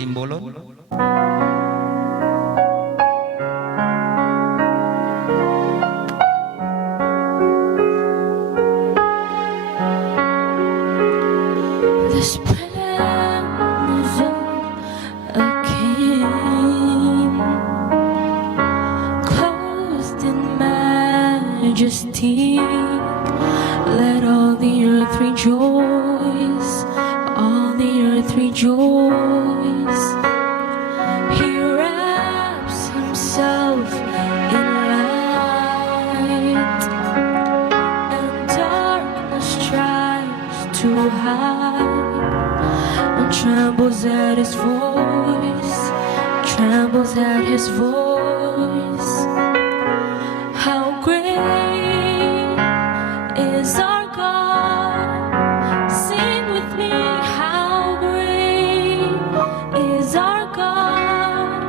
simbolon. This plan was of a king, clothed in majesty. Let all the earth rejoice, all the earth rejoice. He wraps himself in light, and darkness tries to hide, and trembles at his voice, trembles at his voice. How great is our God? Sing with me, how great is our God?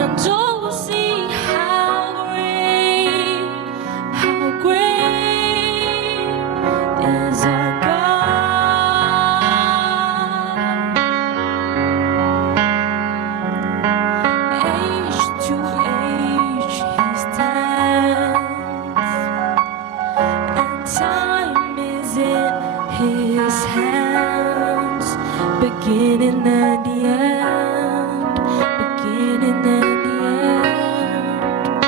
And all will see how great is our God. Age to age he stands, and time is in his hands, beginning and the end, beginning and the end.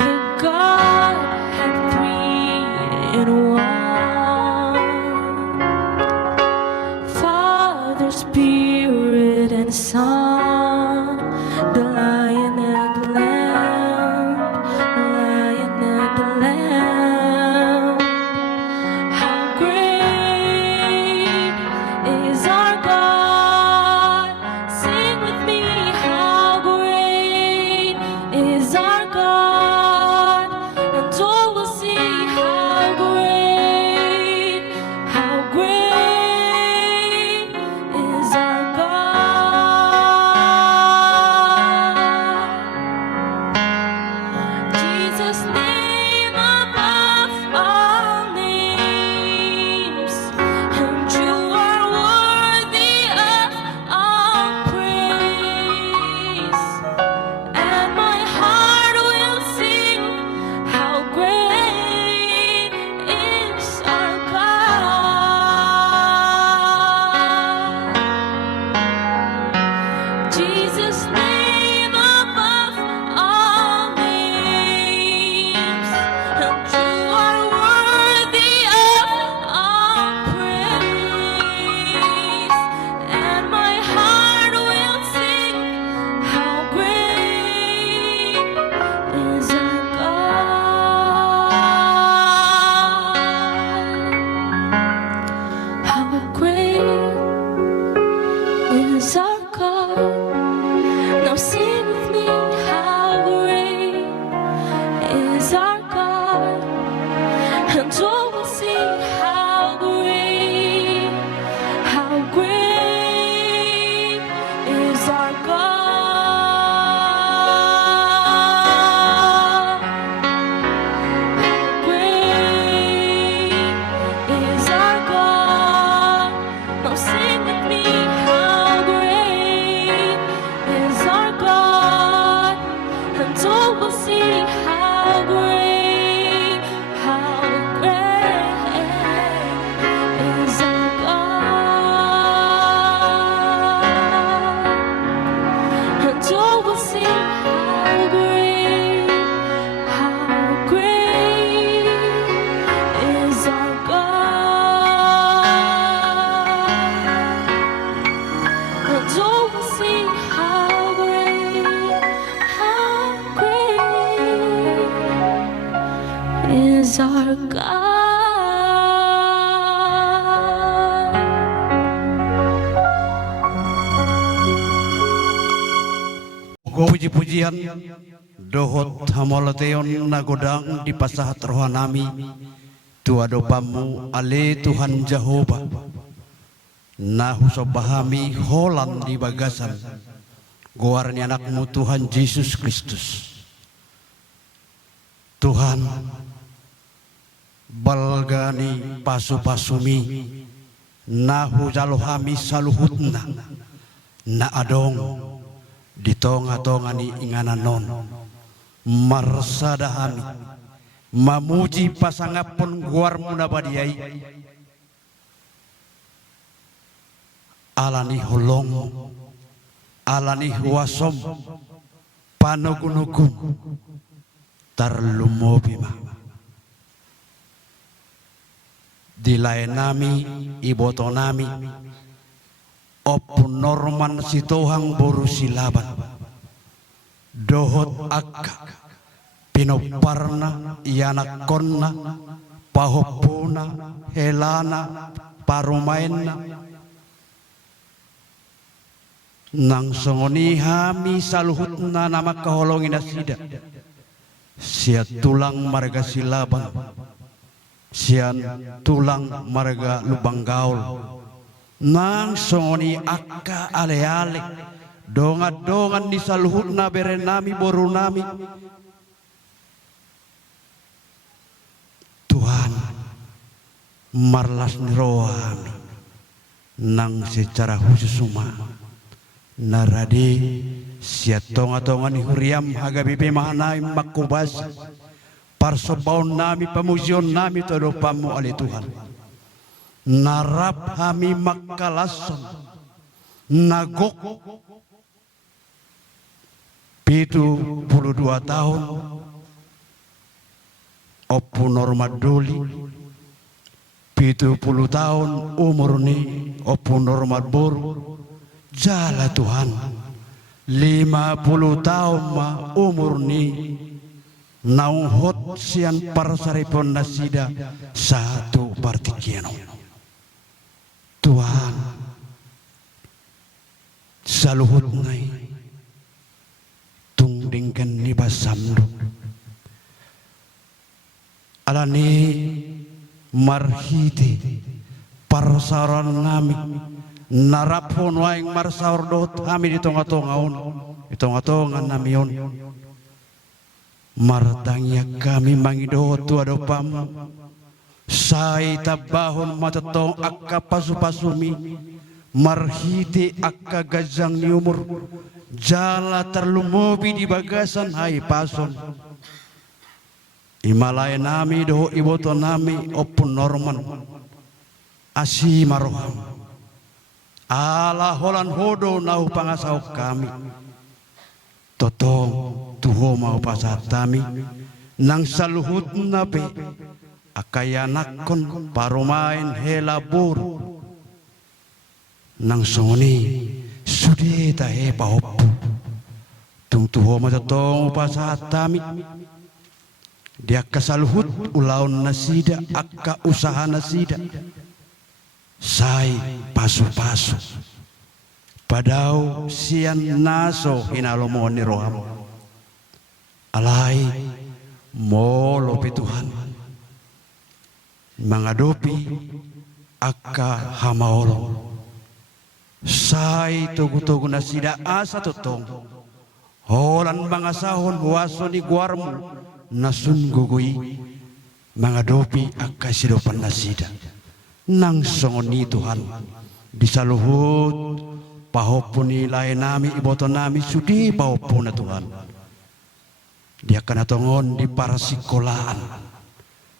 The Godhead three in one, Father, Spirit, and Son, the Lion and the Lamb, the Lion and the Lamb. How great is our God? Sing with me, how great is our God? And all will see how great is our God. Jesus' name above all names, and you are worthy of all praise. And my heart will sing, how great is our God. Jesus' name above all names, and you are worthy of all praise. And my heart will sing, how great is our God. How great is our God? Now sing with me, how great is our God? And all will see how great is our God. How great is our God? Now sing with me, how great is our God? And all will see how great is our God. And all will see how great is our God. And all will see how great is our God. Puji-pujian dohot hamolateon nagodang di pasahat rohanami tuadopamu ale Tuhan Jehovah nahu sobahami holan di bagasan goarni anakmu Tuhan Yesus Kristus. Tuhan balgani pasu-pasumi nahu jalohami saluhutna na adong di tonga-tonga ni inganan non marsada hami mamuji pasangapun guarmu na badiai alani holong alani huasom panugunugum tarlumobima dilayan nami iboto nami opun norman sitohang boru silaban dohot akka pinoparna iyanak konna pahopuna helana parumainna nang songoni hami saluhutna nama kaholongin asida sia tulang marga silaban sian tulang marga lubang gaul nang songoni akka ale-ale dongan-dongan di saluhutna berenami boru nami Tuhan marlas nirohan nang secara khusus umat narade sia tonga-tonga ni huriam haga bibi mahanai makubas parsobaun nami pemuzion nami todo pamu ali Tuhan narap hami makalason nagok 72 tahun opu norma doli 70 tahun umur ni opu norma boru jala Tuhan 50 tahun ma umur ni naung hot sian parsaripon nasida satu partikiano Tuhan saluhut nai tungdingkan ni basamdu alani marhiti parsaran nami narapon waing marsaurdot kami di tonga-tongaon di tonga-tongan namion martangya kami mangidot tuadopam sai tabahon matatong akka pasu-pasumi marhiti akka gajang ni umur jala terlumobi di bagasan hai pason Himalaya nami doho iboto nami opun norman asi maroham ala holan hodo nahu pangasau kami totong tuho mau pasatami nang saluhut nabe akayanakon parumain helabur nang songoni sudeta he pahopu tung tuho matatong pasatami dia kasaluhut ulaun nasida akka usaha nasida sai pasu-pasu padau sian naso hinalomoni roham alai molopi Tuhan mengadopi akka hamaolo sai tugu-tugu nasida asa totong holan bangasahon huasoni guarmu nasun gugui mengadopi akka sidopan nasida nang songoni Tuhan disaluhut pahopuni lain nami iboto nami sudi pahopuna Tuhan dia kena tongon di parasikolahan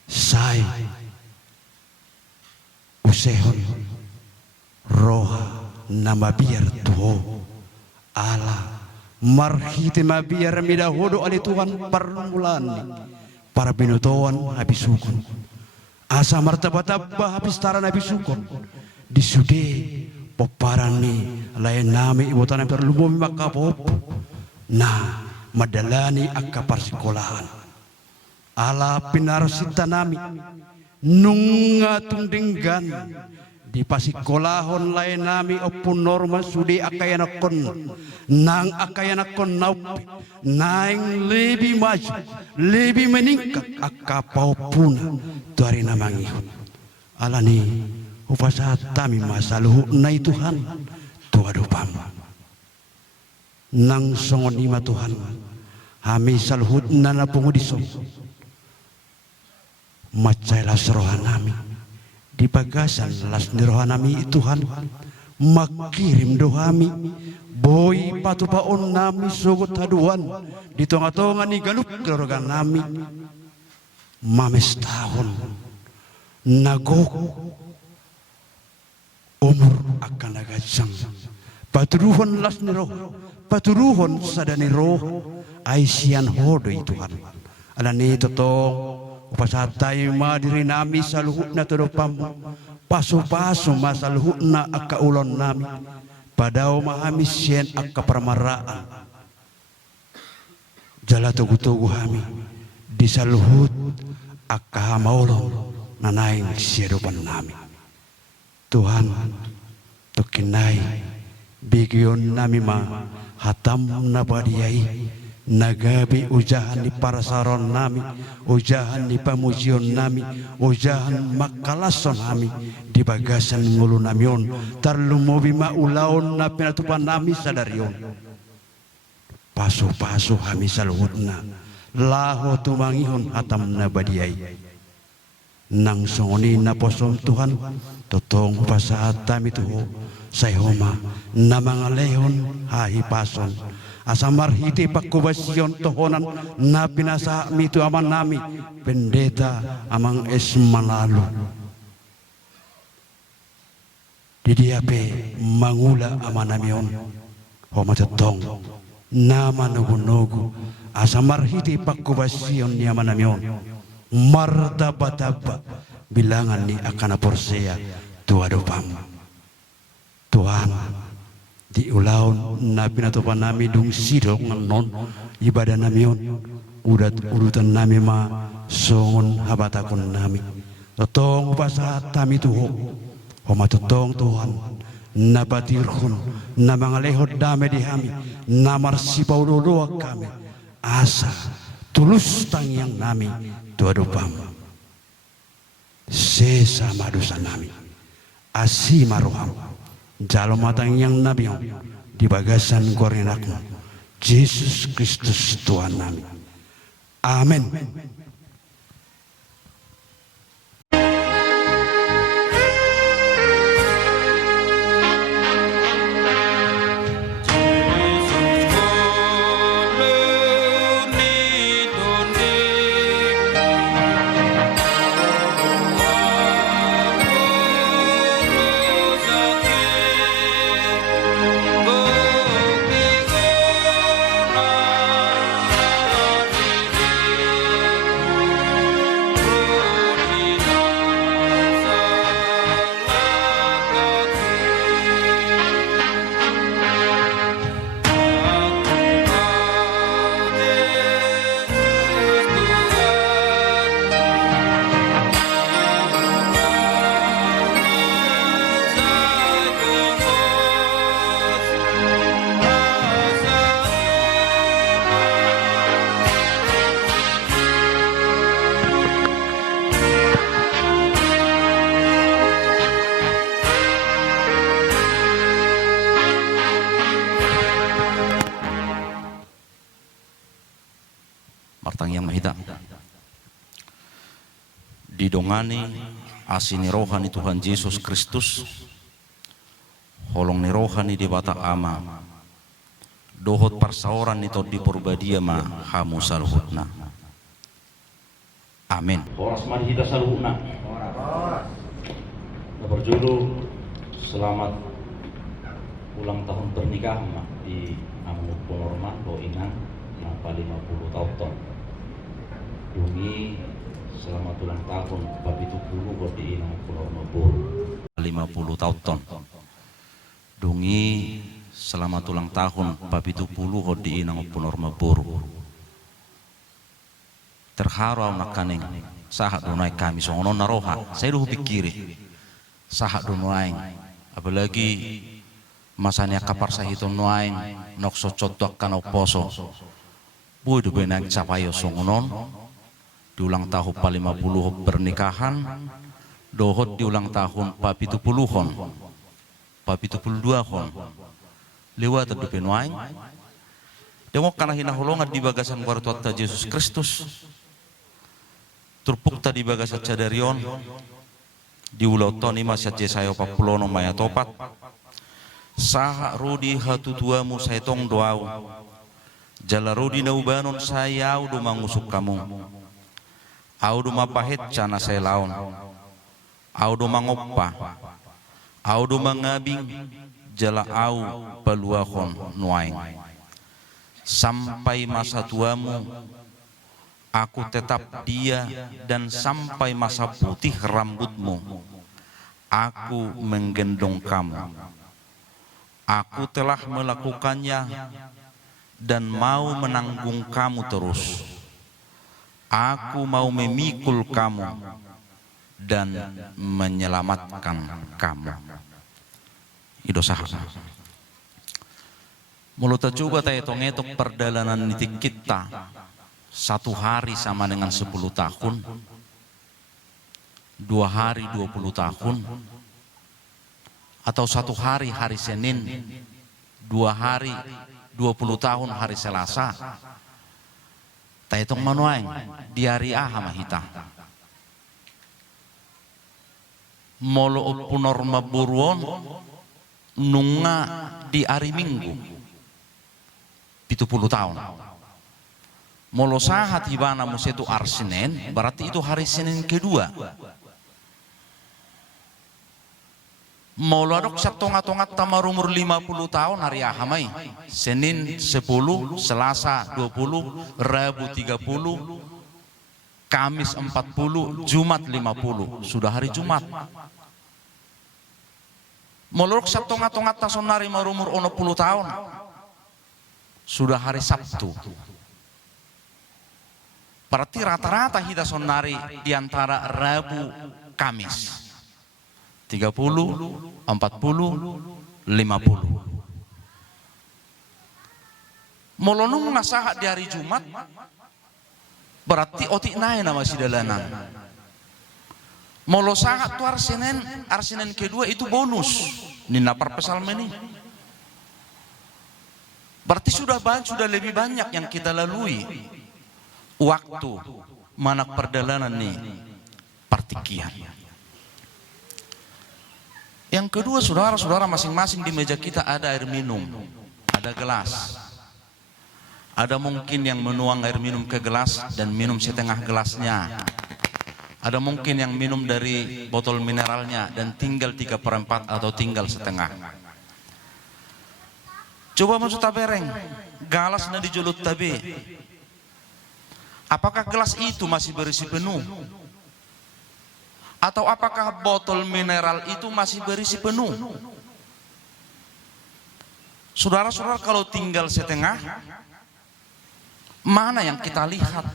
sai usehon roha nama biar tuho ala marhiti mabiar midahodo ali Tuhan permulaan para binutawan habis sukun asa martabatabah habis taran habis sukun disude poparani lain nami ibotan perlu bumi makapop nah madalani akka parsikolahan ala pinarsita nami nunga tundinggan di pasikolahon lain nami opun norma sudi akayanakon nang akayanakon naupi naing lebih maju lebih meningkat akka paupuna tuari namangihun alani upasatami masaluhu nai Tuhan tuadupam nang songon ima Tuhan hami saluhut nana pungudison macailah serohan nami di bagasan las nirohanami Tuhan makirim dohami boy patupaon nami sugot haduan di tonga-tonga ni galup keluarga nami mames tahun nagok umur akan nagajang paturuhon las ni roh paturuhon sadani roh aisian hodoi Tuhan alani totong upasatay madiri nami sa luhut na turupamu paso-paso masaluhut na akaulon nami padaw mahamis siyan akka paramaraan jala tugu-tugu hami di saluhut akka maulon nanaing siyadupan nami Tuhan tukinay bigyon nami ma hatam na badiyay nagabi ujahan ni parasaron nami ujahan ni pamujion nami ujahan makalason nami di bagasan ngulu namion tarlumobi maulaon na pinatupan nami sadarion paso-paso kami saluhutna laho tumangihon hatam na badiyay nang songoni na posom Tuhan totong pasaat tami tuho sayhoma na mga lehon hahipason asamar hiti pakubasyon tohonan na pinasa mitu aman nami pendeta amang esmalalu didiape mangula aman namion homa tetong nama nugu-nugu asamar hiti pakubasyon ni aman namion martaba-taba bilangan ni akana porsea tuadopam Tuhan di ulaun na pinatupan nami dung sidok non ibadah namion urutan nami ma songon habatakon nami totong upasa tami tuho homa totong Tuhan na batirkon na mga lehot dame di hami na marsipaw luluwa kami asa tulus tangyang nami tuadupam sesa madusa nami asi maruham jalo matang yang nabi di bagasan korenakmu Yesus Kristus Tuhan nami amin. Martang yang mahita didongani asini rohani Tuhan Yesus Kristus holong ni rohani di bata ama dohot parsaoran nito di purbadia ma hamu saluhutna amin. Horas mari kita saluhutna berjulu selamat ulang tahun pernikahan di Amu Ponorman do inang napa 50 tahun Dungi selamat ulang tahun babi tukulu buat di inang Ponorman 50 tahun Dungi selamat ulang tahun babi tukulu buat di inang Ponorman terharu nak kaneng sahat dunai kami songonon naroha saya dulu pikiri sahat dunai apalagi masanya kapar sahitung nuaing nokso cotok kanau poso bui du benang capayo songonon di ulang tahun 50 pernikahan dohot di ulang tahun 70-hon 72-hon lewat du benuaing dengok kana hina holongan di bagasan wartota Yesus Kristus turpuk tadi bagasan cadarion di ulau toni masya Yesaya 40 maya topat Saha rodi hatutuamu saya tong doau. Jala rodi naubanon saya udah mangusuk kamu. Audu mapahit cana saya laon. Audu mangoppa. Audu mangabing jala au peluahon nuaing. Sampai masa tuamu aku tetap dia, dan sampai masa putih rambutmu aku menggendong kamu. Aku telah melakukannya dan mau menanggung kamu terus. Aku mau memikul kamu dan menyelamatkan kamu. Itu sah. Mulut coba tayo etok perjalanan nitik kita. 1 hari sama dengan 10 tahun. 2 hari 20 tahun. Atau 1 hari hari Senin, 2 hari 20 tahun hari Selasa. Taitong manuaing di hari ahama hita. Molo punor maburuon nunga di hari Minggu 70 tahun. Molo sahat hibana musetu Arsenen, berarti itu hari Senin kedua. Molo adok satongat-tongat tamar umur 50 tahun hari ahamai. Senin 10, Selasa 20, Rabu 30, Kamis 40, Jumat 50. Sudah hari Jumat. Molo adok satongat-tongat tasonari mar umur 60 tahun. Sudah hari Sabtu. Berarti rata-rata kita sonari di antara Rabu, Kamis. 30, 40, 50. Molonung nasaha di hari Jumat, berarti otik naik nama si dalanan. Molo sahat tuh Arsenen kedua itu bonus. Nina perpesal meni. Berarti sudah lebih banyak yang kita lalui. Waktu manak perjalanan nih partikian. Yang kedua, saudara-saudara, masing-masing di meja kita ada air minum, ada gelas. Ada mungkin yang menuang air minum ke gelas dan minum setengah gelasnya. Ada mungkin yang minum dari botol mineralnya dan tinggal 3/4 atau tinggal setengah. Coba masuk tabereng, galas na dijulut tabe. Apakah gelas itu masih berisi penuh? Atau apakah botol mineral itu masih berisi penuh? Saudara-saudara, kalau tinggal setengah, mana yang kita lihat?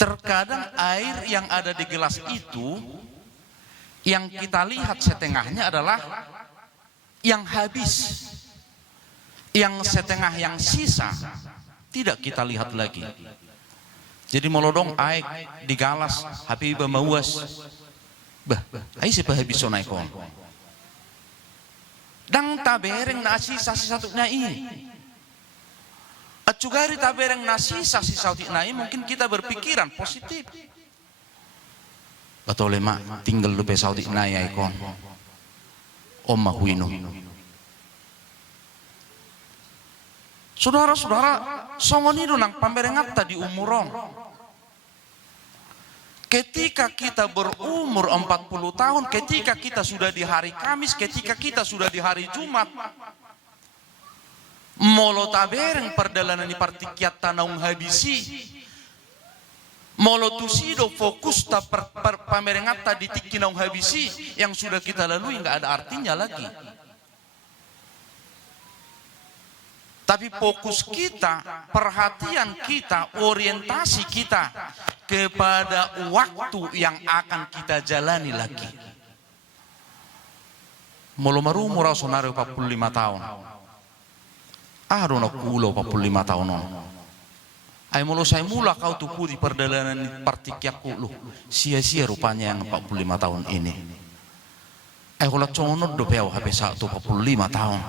Terkadang air yang ada di gelas itu, yang kita lihat setengahnya adalah yang habis. Yang setengah yang sisa, tidak kita lihat lagi. Jadi molodong aik di galas, hapi iba mawas. Bah, ay siapa habis sonai kon. Dang tabereng nasi sasi satu nai. At sugari tabereng nasi sasi satu nai, mungkin kita berpikiran positif. Betul lema, tinggal lupa saudi nai ay kon. Om mahuino. Saudara-saudara, songonido nang pamberengat tadi umurong. Ketika kita berumur 40 tahun, ketika kita sudah di hari Kamis, ketika kita sudah di hari Jumat, molo tabereng perjalanan di partikiat tanaung habisi, molo tusido fokus ta pamerengat tadi tikinaung habisi yang sudah kita lalui nggak ada artinya lagi. Tapi fokus kita, perhatian kita, orientasi kita kepada waktu yang akan kita jalani lagi. Molo marumur sonario 45 tahun. Aron aku ulo 45 tahun on. Ay molo saya mula kau tuku di perjalanan partikiaku lu. Sia-sia rupanya yang 45 tahun ini. Ay kalau congot do peu habis 45 tahun.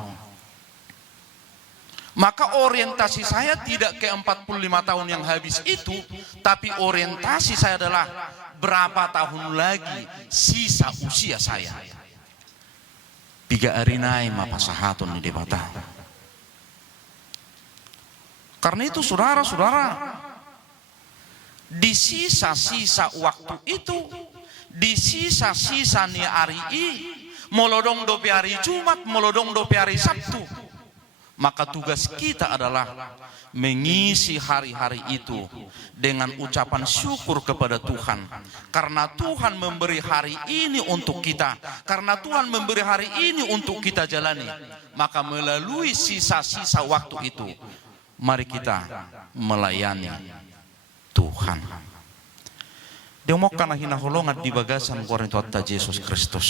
Maka orientasi saya tidak ke 45 tahun yang habis itu, tapi orientasi saya adalah berapa tahun lagi sisa usia saya. 50 tiga hari naik mapasahaton di debata. Karena itu saudara-saudara, di sisa-sisa waktu itu, di sisa-sisa ni hari molodong dope hari Jumat, molodong dope hari Sabtu, maka tugas kita adalah mengisi hari-hari itu dengan ucapan syukur kepada Tuhan. Karena Tuhan memberi hari ini untuk kita, karena Tuhan memberi hari ini untuk kita jalani, maka melalui sisa-sisa waktu itu, mari kita melayani Tuhan. Dia mau karena hina holongat di bagasan kuarin Tuhan Yesus Kristus.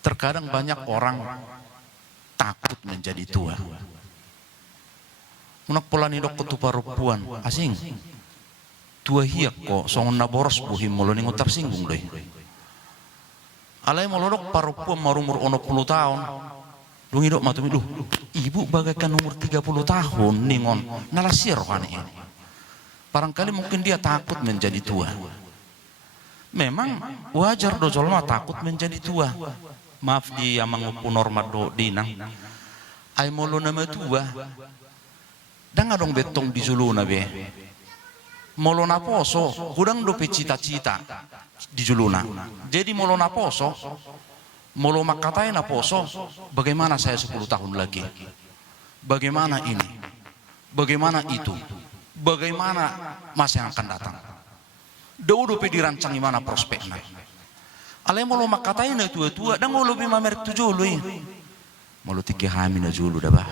Terkadang banyak orang takut menjadi tua. Unak pola ni dok ketupa rupuan asing. Tua hiak kok songon na boros buhim molo ningo tersinggung deh. Alai molo dok parupuan marumur 10 tahun. Dungi dok matumi duh. Ibu bagaikan umur 30 tahun ningon nalasir rohani ini. Barangkali mungkin dia takut menjadi tua. Memang wajar do jolma takut menjadi tua. Maaf di yang mengupu norma do dinang. Ai molo nama tua. Dan adong betong di juluna be. Molo na poso, hudang do pe cita-cita di juluna. Jadi molo na poso, molo makatai na poso, bagaimana saya 10 tahun lagi? Bagaimana ini? Bagaimana itu? Bagaimana masa yang akan datang? Do pe dirancang mana prospeknya. Ale molo makatai na tua-tua, dan molo be mamer tu jului. Molo tiki hami na julu dah bah.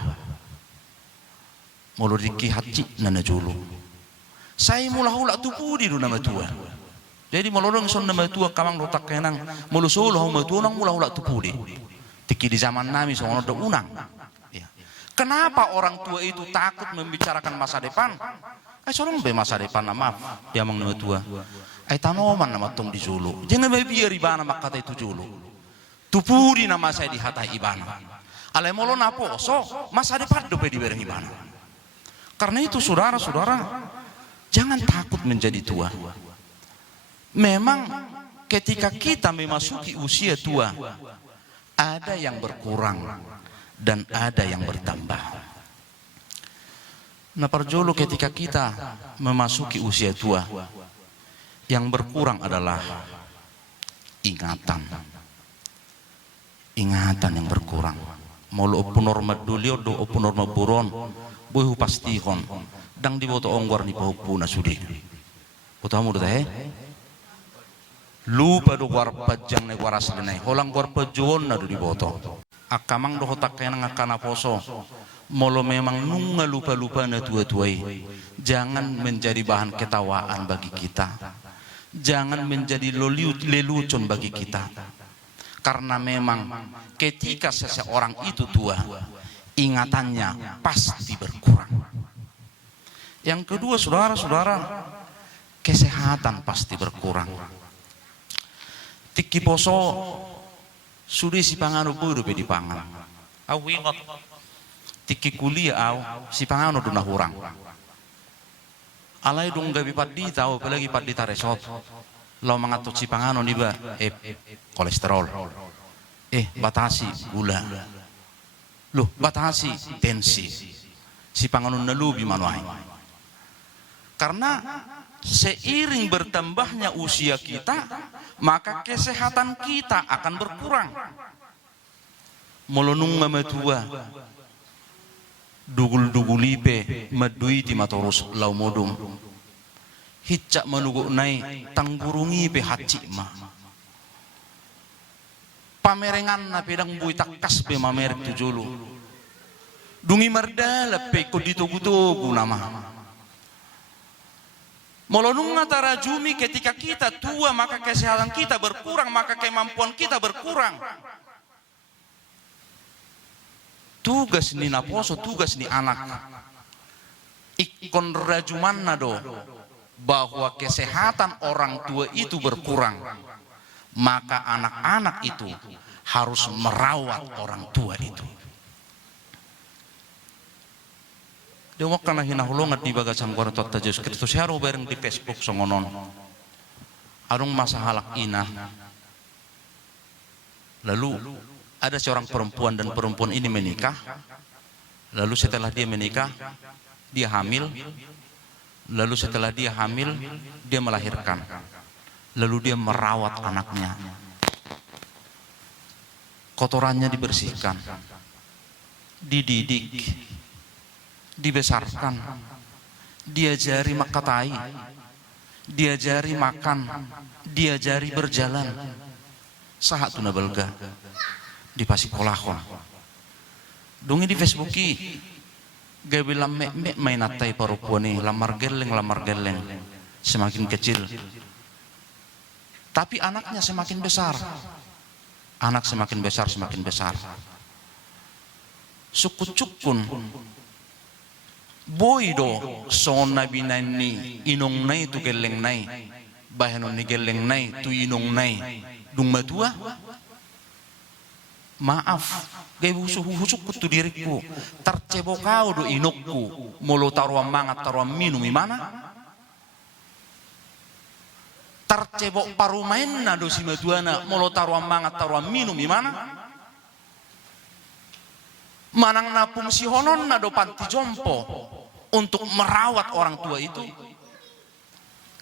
Molo diki haji nana julu. Saya mula hula tupu di nama tua. Jadi molo dong son nama tua kamang rotak kenang. Molo solo hau tua nang mula hula tupu di. Tiki di zaman nami songono do unang. Ya. Kenapa orang tua itu takut membicarakan masa depan? Sorong be masa depan maaf. Dia mang nama tua. Tanoman nama tong di julu. Jangan be biar ibana makata itu julu. Tupu di nama saya di hatai ibana. Ale molo napo so masa depan do pe di bereng ibana. Karena itu saudara-saudara, jangan takut menjadi tua. Memang ketika kita memasuki usia tua, ada yang berkurang dan ada yang bertambah. Nah perjolo ketika kita memasuki usia tua, yang berkurang adalah ingatan. Ingatan yang berkurang. Molo opun norma dulio do opun norma buron. Buhu pasti kon, dang di boto ongwar ni pahupu na sudi. Utamu dah lupa do war pajang na waras denai, holang war pajuon na do di boto. Akamang do hotak kaya nang akana poso, molo memang nunga lupa na tua-tuai. Jangan menjadi bahan ketawaan bagi kita, jangan menjadi lelucon bagi kita. Karena memang ketika seseorang itu tua, ingatannya pasti berkurang. Yang kedua saudara-saudara, kesehatan pasti berkurang. Tiki poso sudah si pangano bodo pe di pangan. Au ingat tiki kuliah au si pangano do nahurang. Alai dong gabi padi tahu apalagi padi taresot. Lau mangatot si pangano ni ba kolesterol. Batasi gula. Loh, batasi tensi. Si panganun nalubi manuai. Karena seiring bertambahnya usia kita, maka kesehatan kita akan berkurang. Molonung matua, dugul-dugulipe, maduiti matorus laumodum. Hicak manugu nai, tanggurungi pe haci ma. Pamerengan na pedang bui takas pe mamerek tujulu. Dungi mardala pe kodito-gutogu nama. Molonung ngata jumi ketika kita tua maka kesehatan kita berkurang, maka kemampuan kita berkurang. Tugas ni naposo, tugas ni anak. Ikon rajuman nado bahwa kesehatan orang tua itu berkurang. Maka anak-anak itu harus merawat orang tua itu. Dewa kana hinahulungat di bagasan kuara Tuhan Yesus Kristus haro bareng di Facebook songonon. Arung masa halak ina. Lalu Ada seorang perempuan dan perempuan ini menikah. Lalu setelah dia menikah, dia hamil. Lalu setelah dia hamil, dia melahirkan. Lalu dia merawat anaknya. Kotorannya dibersihkan, dididik, dibesarkan, diajari makatai, diajari makan, diajari berjalan. Sahat tuna belga di Pasikolahon. Dungi di Facebooki, gaya bilang mek main atai perempuan ini, lamar geleng, semakin kecil. Tapi anaknya semakin besar. Anak semakin besar, semakin besar. Sukut-cukun. Boydo son nabi nani inong nai tu geleng nai. Bahanon ni geleng nai tu inong nai. Dung matua. Maaf, gaya husuk tu diriku. Tercebo kau do inokku. Molo taruang mangat taruang minum imana? Tercebok parumain na do si maduana molo taruang mangat taruang minum imana? Manang napung si honon na do panti jompo untuk merawat orang tua itu.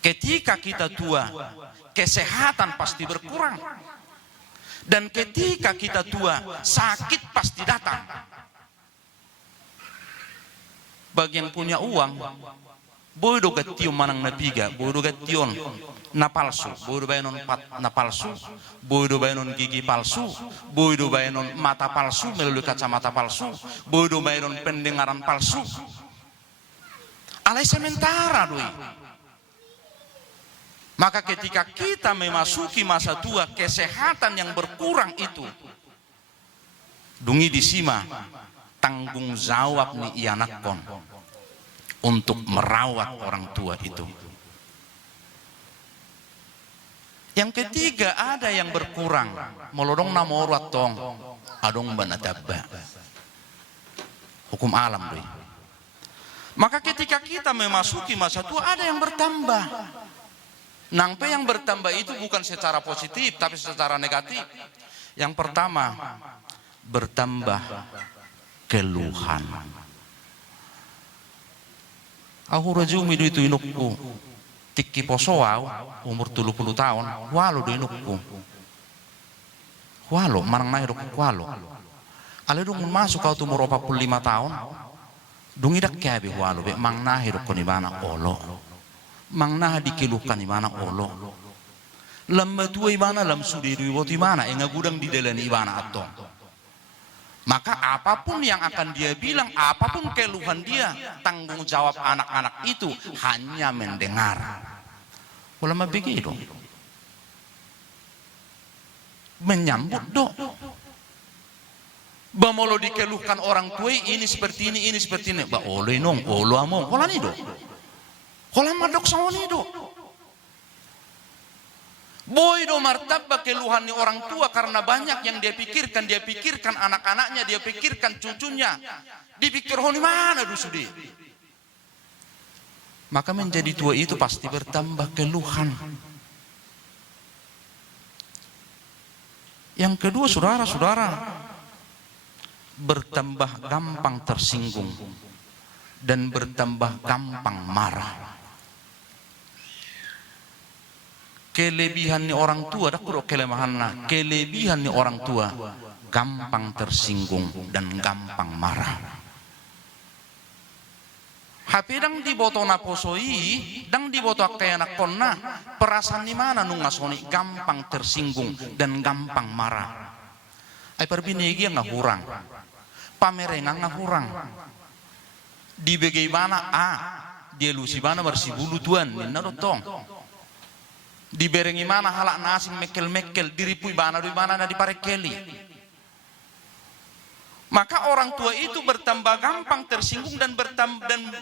Ketika kita tua, kesehatan pasti berkurang. Dan ketika kita tua, sakit pasti datang. Bagi yang punya uang, bodo gation manang napiga, bodo gation na palsu, bodo bayanon na palsu, bodo bayanon gigi palsu, bodo bayanon mata palsu melalui kacamata palsu, bodo bayanon pendengaran palsu. Alai sementara doi. Maka ketika kita memasuki masa tua, kesehatan yang berkurang itu, dungi disima tanggung jawab ni ianakon untuk merawat orang tua itu. Yang ketiga, ada yang berkurang, melodong namorat tong, adong banatabba. Hukum alam doi. Maka ketika kita memasuki masa tua, ada yang bertambah. Nangpe yang bertambah itu bukan secara positif, tapi secara negatif. Yang pertama, bertambah keluhan. Aku rajumi itu inukku. Tiki posoau, umur 30 tahun, walu do inukku. Walu, manang nahi rok walu. Ale dung masuk kau umur 45 tahun, dung idak kabe walu, be mang nahi rok ni bana olo. Mang nah dikeluhkan imana olo. Lam tua imana lam sudiru iwot imana yang ngagudang di dalam imana atong. Maka apapun yang akan dia bilang, apapun keluhan dia, tanggung jawab anak-anak itu hanya mendengar. Ulama begitu. Menyambut do. Bamolo dikeluhkan orang tua ini seperti ini seperti ini. Ba olo inong, olo among, kola ni do. Kolam madok sawani do. Boy do martabak keluhan ni orang tua karena banyak yang dia pikirkan anak-anaknya, dia pikirkan cucunya. Dipikir honi mana do sudi. Maka menjadi tua itu pasti bertambah keluhan. Yang kedua, saudara-saudara, bertambah gampang tersinggung dan bertambah gampang marah. Kelebihan ni orang tua, dak kudo kelemahanna. Kelebihan ni orang tua, gampang tersinggung dan gampang marah. Hape dang diboto na posoi, dang diboto kaya na konna, perasaan ni mana nung ngasoni gampang tersinggung dan gampang marah. Ay perbinigi nga hurang, pamerengang nga hurang. Di bagaimana dia lusibana bersibulu tuan, minna dotong. Di berengi mana halak nasing mekel-mekel diripui bana di mana na diparekeli. Maka orang tua itu bertambah gampang tersinggung dan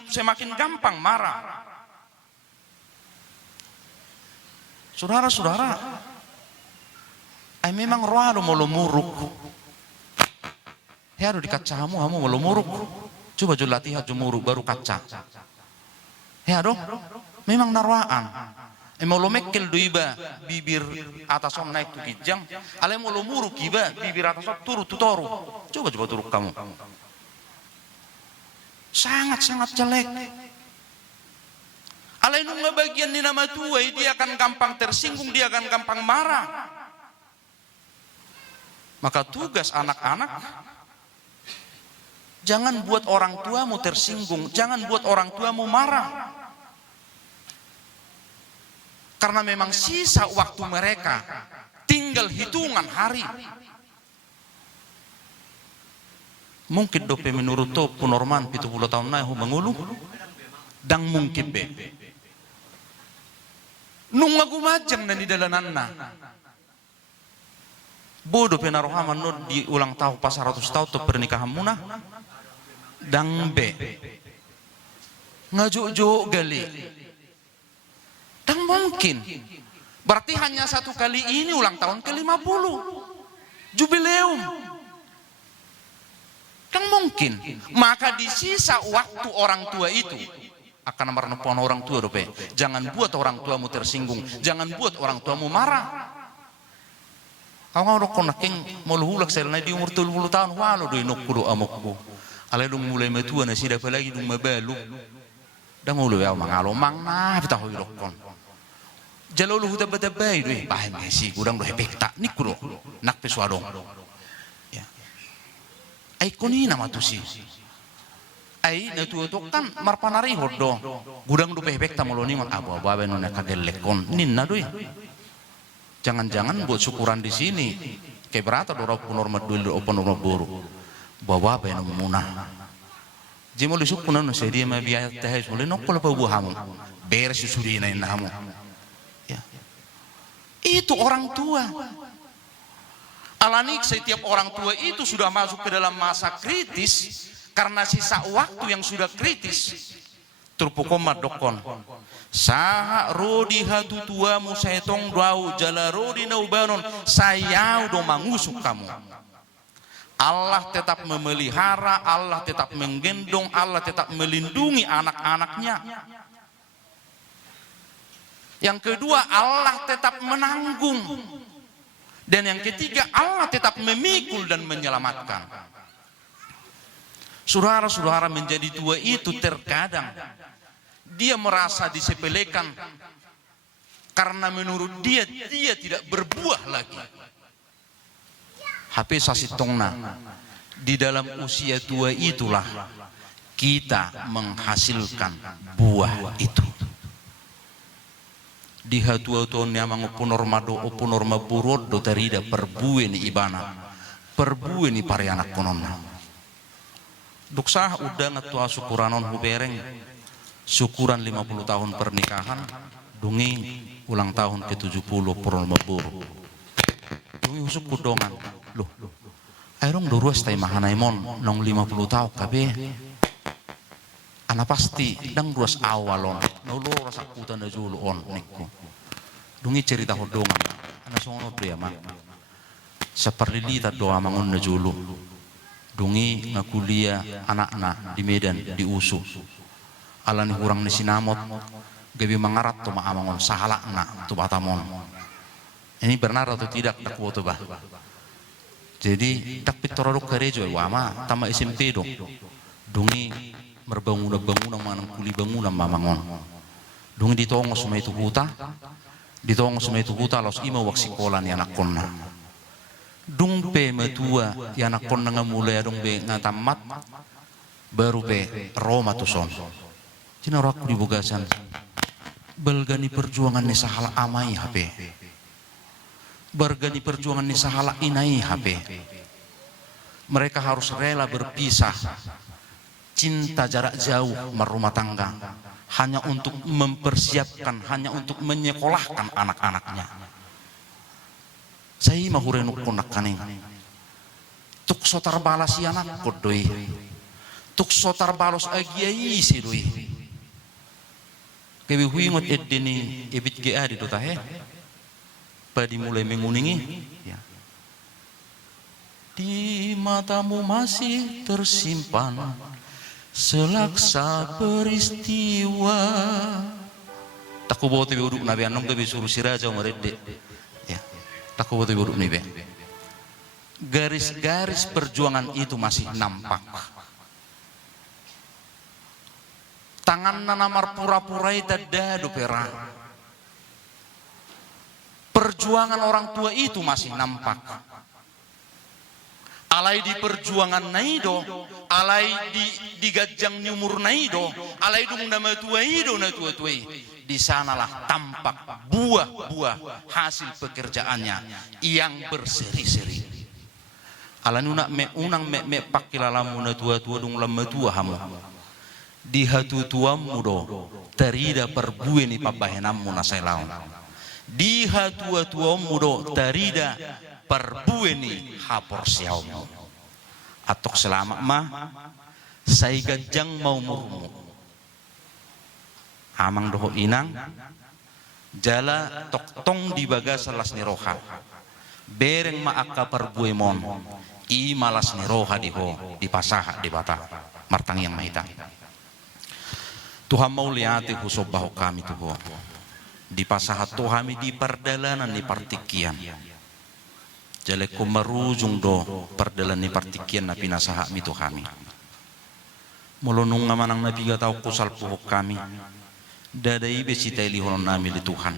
semakin gampang marah. Saudara-saudara, ay memang roado molo muruk. Hero di kacamu hamu molo muruk. Coba jo latihan jo muruk baru kaca. Hero memang narwaan. Emo lo mekkel do iba bibir atas on naik tu kijang, ale mo lo muruk iba bibir atas on turut tu toru. Coba turuk kamu. Sangat-sangat jelek. Ale nung bagian ni nama tua, dia akan gampang tersinggung, dia akan gampang marah. Maka tugas anak-anak, jangan buat orang tuamu tersinggung, jangan buat orang tuamu marah. Karena memang sisa waktu mereka tinggal hitungan hari. Mungkin dope menurut to punorman 70 tahun naik mengulu, dan mungkin be. Nung magumajang na ni dalananna. Bodoh penaruhaman no di ulang tahun pas 100 tahun to pernikahan muna. Dan be. Ngajo-jo gali. Dan mungkin. Berarti hanya satu kali ini ulang tahun ke-50. Jubileum. Dan mungkin. Maka di sisa waktu orang tua itu. Akan merenupkan orang tua dope. Jangan buat orang tuamu tersinggung, jangan buat orang tuamu marah. Kau ngau rokok naking mau luhulak selna di umur 70 tahun walau do inokku do amokku. Ale dong mulai metua na sida lagi dong mabalu. Dan ngulu ya mangalo mangna bitaw rokon. Jalo luhu tabatabay do bahay mesi gudang do hepekta nikuro nak peswadong. Ya. Ay kunina matusi. Ai na tuotok kan marpanari hodo gudang du pehbek tamoloni man abo-abo no nakadelekon ninna doi. Jangan-jangan buat syukuran di sini kayak berata do norma dulu open norma buru bawa apa yang munah jimo li syukuran no sedia ma biaya teh mulai nokol pa buhamu beres susuri na inamu ya itu orang tua. Alani setiap orang tua itu sudah masuk ke dalam masa kritis. Karena sisa waktu yang sudah kritis. Turpukoma dokon. Saha rodi hatu tuamu setong dau jala rodi naubanon sayau do mangusuk kamu. Allah tetap memelihara, Allah tetap menggendong, Allah tetap melindungi anak-anaknya. Yang kedua, Allah tetap menanggung. Dan yang ketiga, Allah tetap memikul dan menyelamatkan. Saudara-saudara menjadi tua itu terkadang dia merasa disepelekan karena menurut dia tidak berbuah lagi. HP sasitongna di dalam usia tua itulah kita menghasilkan buah itu. Di hatua tahun yang mengupunormado upunorma burod do terida perbueni ibana perbueni parianak kononna. Duksah udah ngetua syukuranon hubereng syukuran 50 tahun pernikahan dungi ulang tahun ke-70 Purnomo Buru dungi usuk kudongan loh airong doruas tay mahanaimon nong 50 tahun kabe ana pasti dang ruas awalon nolo rasa kutan da julu on nikku dungi cerita hodongan ana songo pria mak seperlilita doa mangun da julu dungi ngakulia anak-anak di Medan di Usu alani hurang ni sinamot gabi mangarat to maamangon sahalakna to batamon ini benar atau tidak tak foto bah jadi tak pitorok kerejo wama tama SMP dong dungi merbangun manang kuli bangunan mamangon dungi ditongo sumai itu huta los ima wak sekolah ni anak konna dung pe metua ya anak kon nga mulai dung be ngatamat baru be Roma tuson cina aku di Bogasan belgani perjuangan ni sahala amai HP bergani perjuangan ni sahala inai HP mereka harus rela berpisah cinta jarak jauh merumah tangga hanya untuk mempersiapkan hanya untuk menyekolahkan anak-anaknya. Saya mahurenuk konak kaning. Tuk sotar balas si anak kodoi. Tuk sotar balos agiai si doi. Kebi huingot edeni ebit GA di dotahe. Padi mulai menguningi. Ya. Di matamu masih tersimpan selaksa peristiwa Takubote be uduk nabe anong gabi suruh si raja meredek. Ya. Takubote be uduk nih be. Garis-garis perjuangan itu masih nampak. Tangan namar pura-pura itu dadu pera. Perjuangan orang tua itu masih nampak. Alai di perjuangan naido, alai di gajang nyumur naido, alai dung nama tua ido na tua tuai. Di sanalah tampak buah-buah hasil pekerjaannya yang berseri-seri. Alanuna me unang me pakilalamu na tua-tua dung lama tua hamu. Di hatu tuamu do terida perbue ni pabahenammu na sailaw. Di hatu tuamu do terida perbue ni hapor siawmu. Atok selamat mah saya gajang mau murmu. Amang doho inang jala tok tong di bagas las niroha. Bereng ma akka perbue mon. I malas niroha diho di pasaha di bata martang yang mahita. Tuhan mau lihat husob bahu kami tuh di pasahat Tuhami di perdalanan di partikian jaleku merujung do perdalan di partikian na pinasaha mi Tuhami mulunung ngamanang nabi gatau kusal puhuk kami dadai besitai lihonon nami di Tuhan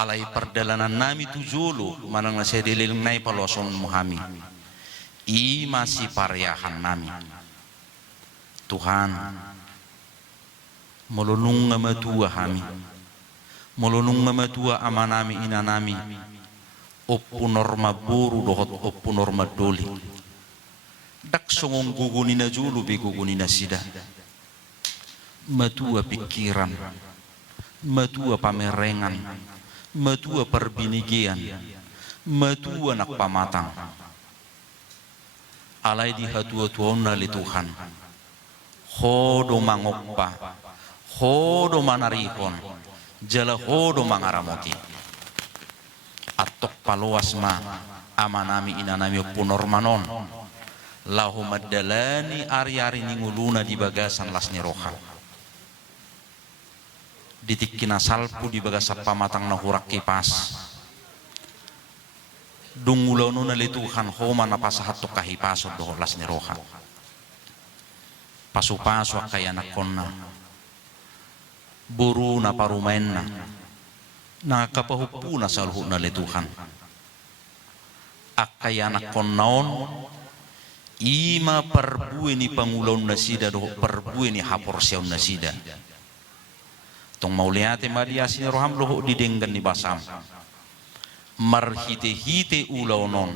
alai perdalanan nami tujulu manang nasi dililing nai paloson muhami i masih paryahan nami Tuhan molonung nga matua hami molonung nga matua amanami inanami oppo norma buru dohot oppo norma doli dak songong gugunina julu be gugunina sida matua pikiran matua pamerengan matua perbinigian matua nak pamatang alai di hatua tuona li Tuhan hodo mangokpa hodo manarihon jala hodo mangaramoti atok paloas ma amanami inanami punormanon lahu madalani ari-ari ninguluna di bagasan lasni roha ditikina salpu di bagasan pamatang nahurak kipas dungulonu na lituhan homa na pasahat to kahipaso do lasni roha pasu-pasu kaya nakonna buru na parumain na nakapahupu na salhu na letuhan akaya na konnaon ima perbue ni pangulaw na sida do perbue ni hapor siyaw na sida tong mauliate madiasi ni roham loho didenggan ni basam marhite-hite ulaw non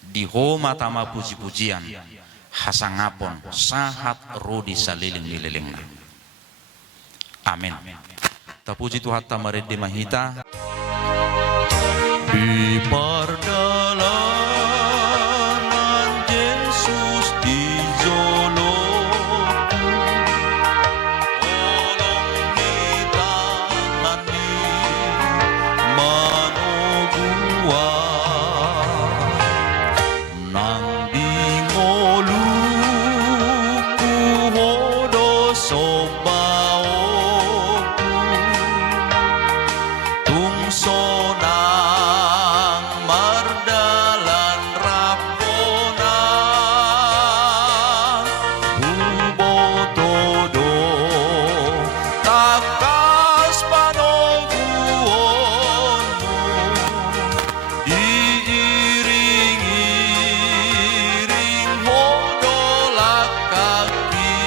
di homa tama puji-pujian hasangapon sahat rodi saliling-nililing na. Amin. Tapuji Tuhan tamarede mahita. Di pardalanan Yesus dijolokku, olong ni tangan ni manogua, nang dingoluku hodo soba. Sonang mardalan rapona bubotodo takas panoguonmu diiring-iring hodolak kaki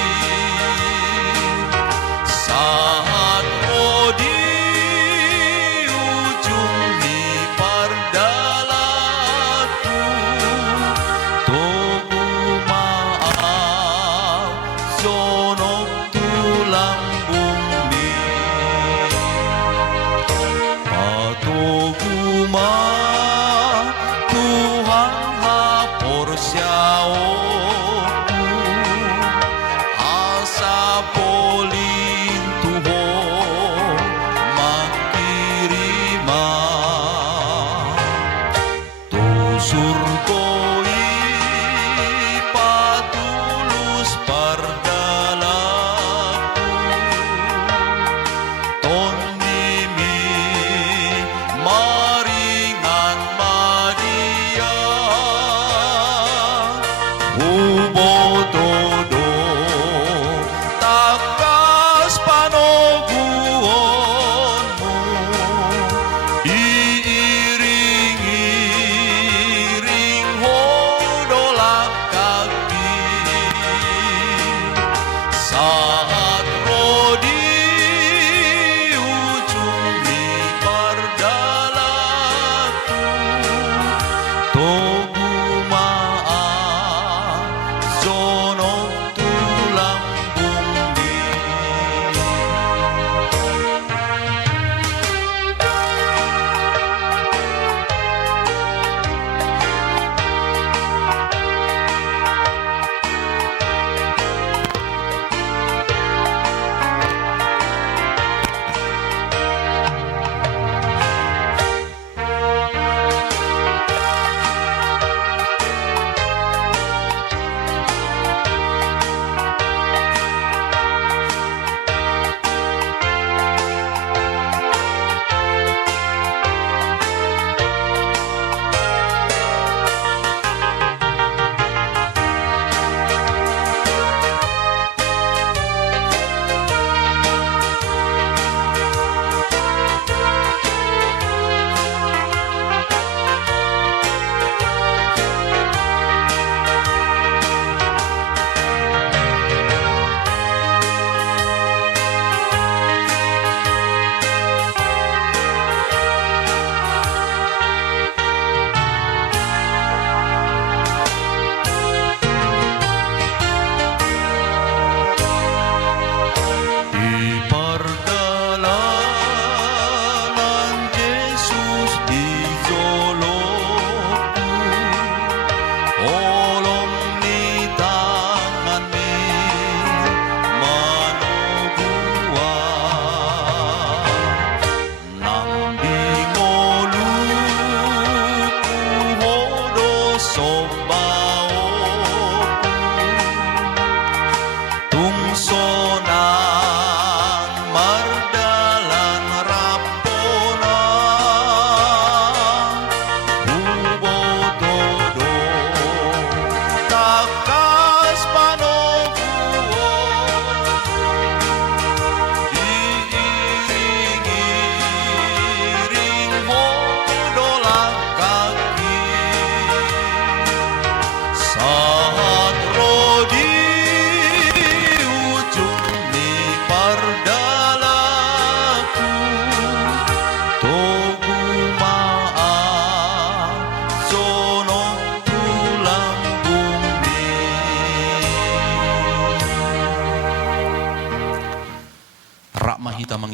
saat odi surgoi patulus pardalaku ton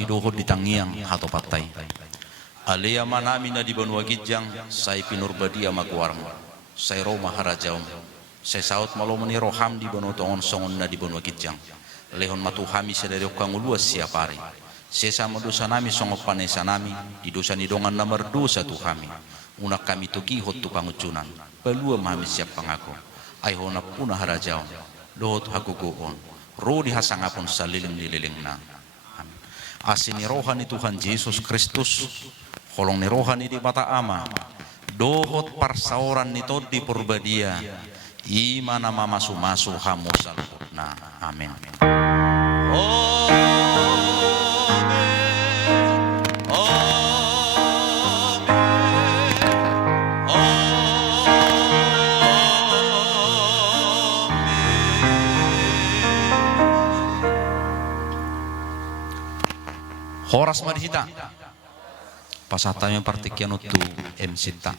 idohod di tangiang hato patay. Alea manami na di banua gijang, say pinurbadia maguarang, say Roma harajaum, say saut malomani roham di banu tongon songon na di banua gijang, lehon matuhami sedari okang uluas siapari, sesama dosa nami songop panesa nami, di dosa nidongan nomor dosa tuhami, unak kami tugihot tukang ucunan, pelua mami siap pangako, ayhona punah harajaum, dohot hagugoon, rodi hasangapon saliling na. Asini rohani Tuhan Yesus Kristus, kolong ni rohani di mata ama, dohot parsauran nito di purbadia, imana mamasu-masu hamusal na. Amin. Horas marisita. Pasatanya partikian utu MC ta.